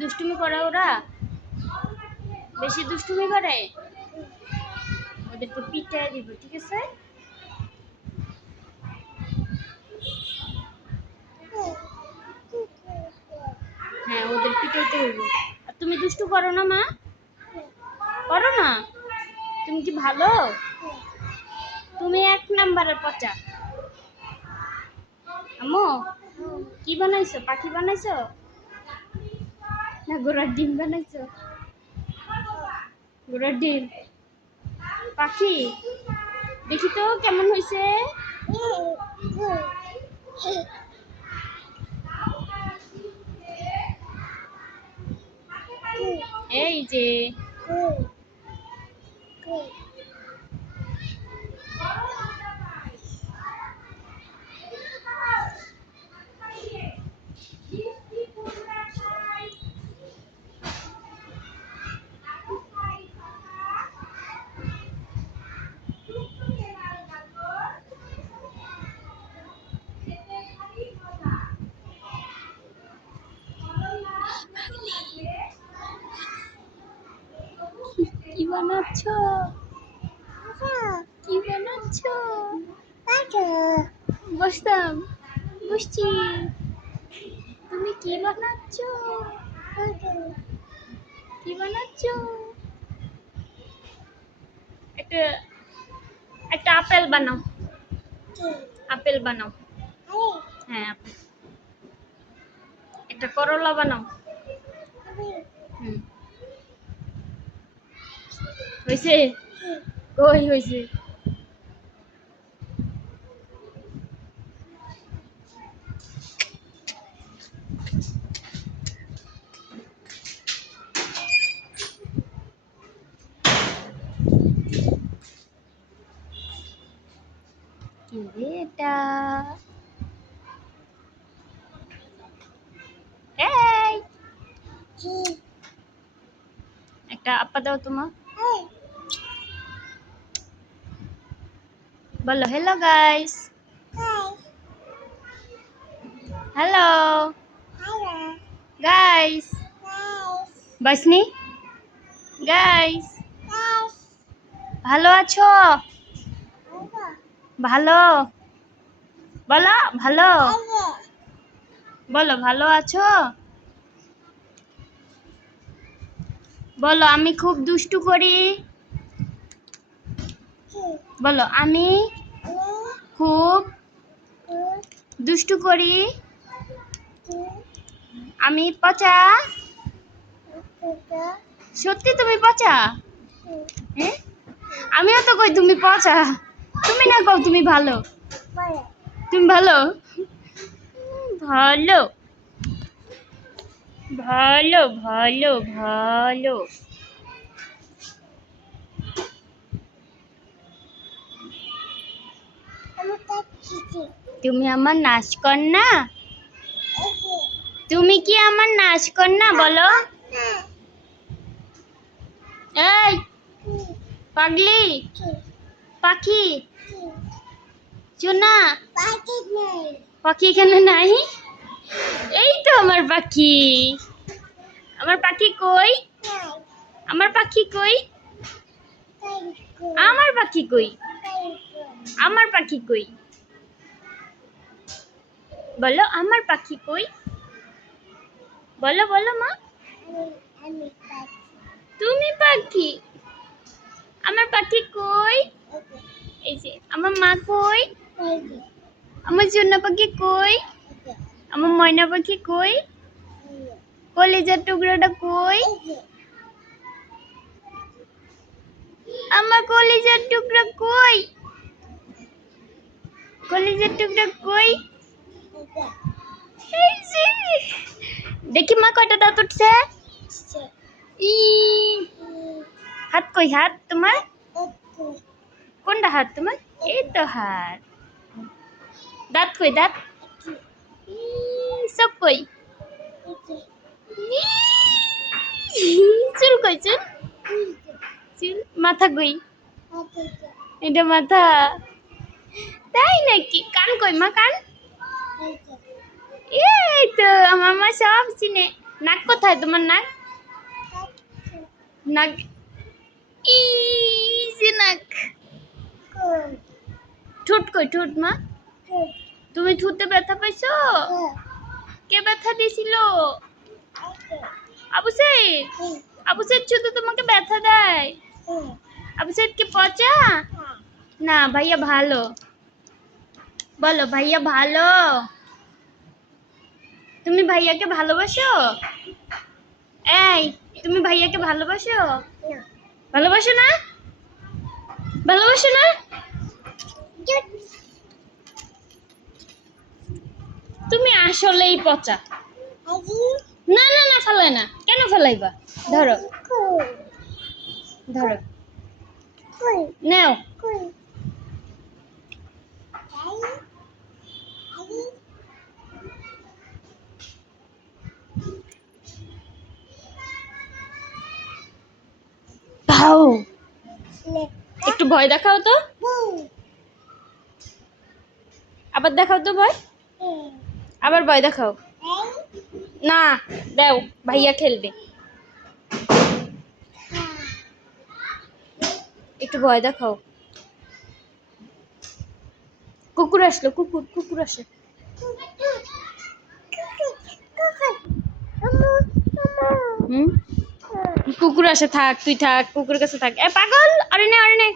দুষ্টুমি করে ওরা, বেশি দুষ্টুমি করে, ওদেরকে পিটায় দিব, ঠিক আছে? হ্যাঁ, ওদের পিটাইতে হইব। আর তুমি দুষ্টু করো না মা? করো না? তুমি কি ভালো? তুমি 1 নাম্বারের পচা। আম্মু কি বানাইছো? পাখি বানাইছো না ঘোড়ার ডিম বানাইছো? ঘোড়ার ডিম পাখি, দেখি তো কেমন হয়েছে। এই যে কি বানাচ্ছ? কি বানাচ্ছ? বসতাম, বসছি। তুমি কি বানাচ্ছ? কি বানাচ্ছ? একটা একটা আপেল বানাও। আপেল বানাও। হ্যাঁ, আপেল। একটা করলা বানাও। হয়েছে? কই হয়েছে? কি রে এটা? এই একটা আপা দাও তোমার। বলো হ্যালো গাইস। Hello guys. বাসনি গাইস, ভালো আছো? ভালো বলো, ভালো বলো, ভালো আছো? বলো আমি খুব দুষ্টু করি। বলো আমি খুব দুষ্টু করি। আমি পচা। সত্যি তুমি পচা? হ্যাঁ, আমিও তো কই তুমি পচা। তুমি না কও তুমি ভালো। তুমি ভালো? ভালো ভালো ভালো ভালো। তুমি আমার নাচ কন্যা? তুমি কি আমার নাচ কন্যা বলো? এই পাগলি পাখি চুনা, পাখি এখানে নাই। এই তো আমার পাখি। আমার পাখি কই? আমার পাখি কই? আমার পাখি কই? আমার পাখি কই? বলো আমার পাখি কই? বলো বলো মা। তুমি পাখি? আমার পাখি কই? এই যে আমার মা কই? আমার জোনা পাখি কই? আমার ময়না পাখি কই? কলিজার টুকরাটা কই? আমার কলিজার টুকরা কই? কলিজার টুকরা কই? এই যে দেখি মা কয়টা দাঁত উঠছে। ই হাত কই? হাত তোমার কোনটা? হাত তোমার এই তো হাত। দাঁত কই? দাঁত সব কই? চুল কই? চুল চুল মাথা কই? এটা মাথা। তাই নাকি? কান কই মা? কান এই তো আমার মা সব চিনে। নাক কোথায় তোমার? নাক নাক ই যে নাক। ঠোঁট কই? ঠোঁট মা? তুমি ঠোঁটে ব্যথা পাইছো? কে ব্যথা দিছিল? আবু সাইদ? আবু সাইদ শুধু তোমাকে ব্যথা দেয়? আবু সাইদ কি পচা? না ভাইয়া ভালো। বলো ভাইয়া ভালো। তুমি ভাইয়াকে ভালোবাসো? এই তুমি ভাইয়াকে ভালোবাসো? ভালোবাসো না? ভালোবাসো না? তুমি আসলেই পচা। না না না ফেলাই না। কেন ফেলাইবা? ধরো ধরো নাও। ভাও একটু ভয় দেখাও তো। আবার দেখাও তো ভয়। আবার ভয় দেখাও। না দাও ভাইয়া খেলবে। একটু ভয় দেখাও। কুকুর আসলো। কুকুর কুকুর আসে। হুম কুকুর আসে। থাক তুই থাক কুকুরের কাছে থাক। এ পাগল আরে নে